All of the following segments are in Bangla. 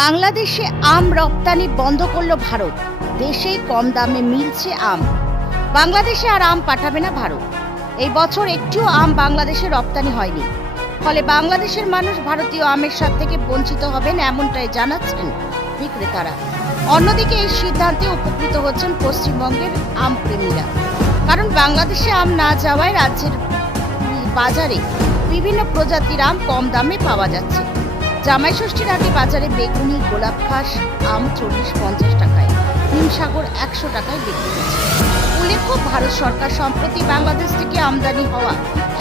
বাংলাদেশে আম রপ্তানি বন্ধ করল ভারত। দেশেই কম দামে মিলছে আম। বাংলাদেশে আর আম পাঠাবে না ভারত। এই বছর একটিও আম বাংলাদেশে রপ্তানি হয়নি। ফলে বাংলাদেশের মানুষ ভারতীয় আমের স্বাদ থেকে বঞ্চিত হবেন এমনটাই জানাচ্ছেন বিক্রেতারা। অন্যদিকে এই সিদ্ধান্তে উপকৃত হচ্ছেন পশ্চিমবঙ্গের আম প্রেমীরা কারণ বাংলাদেশে আম না যাওয়ায় রাজ্যের বাজারে বিভিন্ন প্রজাতির আম কম দামে পাওয়া যাচ্ছে। জামাই ষষ্ঠীর আগে বাজারে বেগুনি, গোলাপ ঘাস, আম চল্লিশ পঞ্চাশ টাকায়। হিমসাগর একশো টাকায় বিক্রি হচ্ছে। উল্লেখ্য, ভারত সরকার সম্প্রতি বাংলাদেশ থেকে আমদানি হওয়া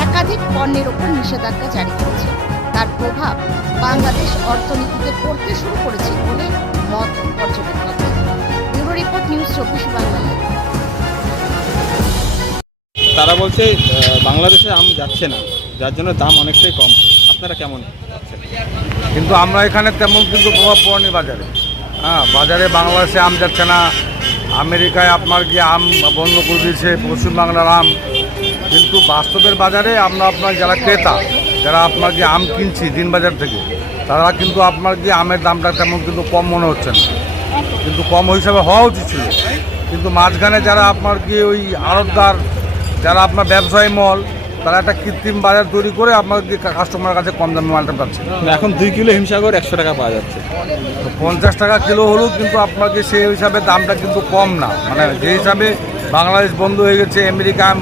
একাধিক পণ্যের ওপর নিষেধাজ্ঞা জারি করেছে। তার প্রভাব বাংলাদেশ অর্থনীতিতে পড়তে শুরু করেছে বলে মত পর্যবেক্ষকদের ব্যুরো রিপোর্ট, নিউজ চব্বিশ বাংলা। তারা বলছে বাংলাদেশে আম যাচ্ছে না, যার জন্য দাম অনেকটাই কম। আপনারা কেমন? পাচ্ছেন কিন্তু আমরা এখানে তেমন কিন্তু প্রভাব পড়েনি বাজারে। হ্যাঁ বাজারে বাংলাদেশে আম যাচ্ছে না। আমেরিকায় আপনার কি আম বন্ধ করে দিয়েছে পশ্চিমবাংলার আম। কিন্তু বাস্তবের বাজারে আমরা আপনার যারা ক্রেতা, যারা আপনার যে আম কিনছি দিন বাজার থেকে, তারা কিন্তু আপনার যে আমের দামটা তেমন কিন্তু কম মনে হচ্ছে না। কিন্তু কম হিসাবে হওয়া উচিত ছিল। কিন্তু মাঝখানে যারা আপনার কি ওই আড়তদার, যারা আপনার ব্যবসায়ী মল তারা একটা কৃত্রিম বাজার তৈরি করে আপনার কি কাস্টমারের কাছে কম দামে মালটা পাচ্ছে। এখন দুই কিলো হিমসাগর একশো টাকা পাওয়া যাচ্ছে। পঞ্চাশ টাকা কিলো হলেও কিন্তু আপনাকে সেই হিসাবে দামটা কিন্তু কম না। মানে যে হিসাবে বাংলাদেশ বন্ধ হয়ে গেছে আমেরিকা আম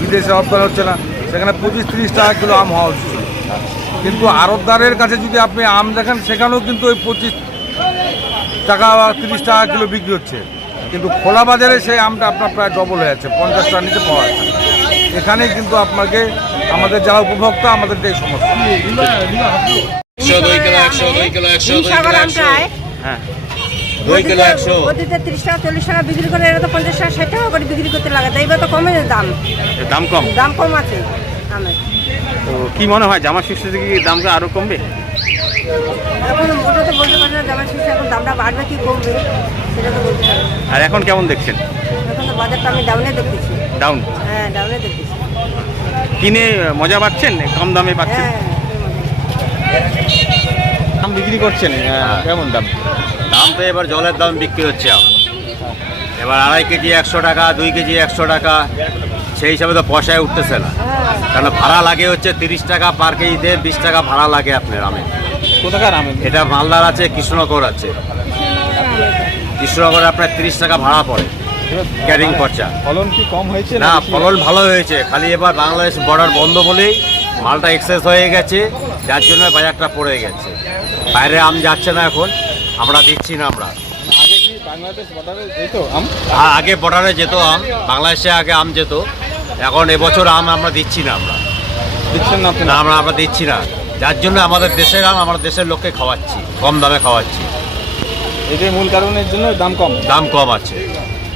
বিদেশে রপ্তানি হচ্ছে না সেখানে পঁচিশ তিরিশ টাকা কিলো আম হওয়া উচিত। কিন্তু আড়তদারের কাছে যদি আপনি আম দেখেন সেখানেও কিন্তু ওই পঁচিশ টাকা বা তিরিশ টাকা কিলো বিক্রি হচ্ছে। কিন্তু খোলা বাজারে সেই আমটা আপনার প্রায় ডবল হয়ে যাচ্ছে পঞ্চাশ টাকার নিচে পাওয়া যাচ্ছে না। এখানেই কিন্তু আপনাকে আমাদের যারা উপভোক্তা আমাদের এই সমস্যা হ্যাঁ। তিরিশ টাকা চল্লিশ টাকা বিক্রি করে এরা তো পঞ্চাশ টাকা ষাট টাকা করে বিক্রি করতে লাগে তাই তো কমে দাম। দাম কম? দাম কম আছে আমের তো কি মনে হয় জামা ষষ্ঠী থেকে কি দামটা আরও কমবে? এখন ওটা তো বলতে না জামা এখন দামটা বাড়বে কি কমবে সেটা তো বলতে আর এখন কেমন দেখছেন? এখন তো বাজারটা আমি ডাউনে দেখতেছি। ডাউন হ্যাঁ ডাউনে দেখতেছি কিনে মজা পাচ্ছেন? কম দামে পাচ্ছেন? হ্যাঁ দাম বিক্রি করছেন? কেমন দাম? দাম তো এবার জলের দাম বিক্রি হচ্ছে। এবার আড়াই কেজি একশো টাকা দুই কেজি একশো টাকা সেই হিসাবে তো পয়সায় উঠতেছে না। কারণ ভাড়া লাগে হচ্ছে তিরিশ টাকা পার কেজিতে বিশ টাকা ভাড়া লাগে আপনার আমে কোথাকার এটা মালদার আছে কৃষ্ণনগর আছে। কৃষ্ণনগরে আপনার তিরিশ টাকা ভাড়া পড়ে। ক্যারিং খরচা ফলন কি কম হয়েছে না ফলন ভালো হয়েছে। খালি এবার বাংলাদেশ বর্ডার বন্ধ বলেই মালটা এক্সেস হয়ে গেছে। যার জন্য বাজারটা পড়ে গেছে। বাইরে আম যাচ্ছে না এখন। আমরা দিচ্ছি না আমরা। আগে বর্ডারে যেত আম? আ- আগে বর্ডারে যেত আম। বাংলাদেশে আগে আম যেত। এখন এবছর আম আমরা দিচ্ছি না আমরা। দিচ্ছেন না না আমরা আমরা দিচ্ছি না। যার জন্য আমাদের দেশের আম আমাদের দেশের লোককে খাওয়াচ্ছি। কম দামে খাওয়াচ্ছি। এটাই মূল কারণের জন্য দাম কম। দাম কম আছে।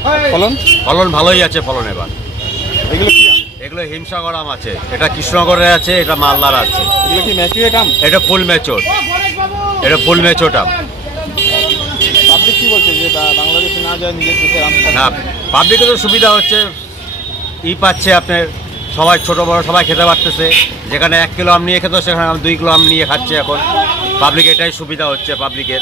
ফলন? ফলন ভালোই আছে ফলন এবার। এগুলো কি আম? এগুলো হিমসাগর আম আছে। এটা কৃষ্ণনগরে আছে এটা মালদার আছে। এগুলো কি ম্যাচুরেট আম? এটা ফুল মেচোট এটা ফুল মেচোট আম। পাবলিক কি বলছে যে বা- বাংলাদেশে না যায় নিজের দেশের আম? না পাবলিকের তো সুবিধা হচ্ছে। ই পাচ্ছে আপনার সবাই ছোট বড় সবাই খেতে পারতেছে। যেখানে এক কিলো আম নিয়ে খেত সেখানে আম দুই কিলো আম নিয়ে খাচ্ছে এখন। পাবলিক এটাই সুবিধা হচ্ছে পাবলিকের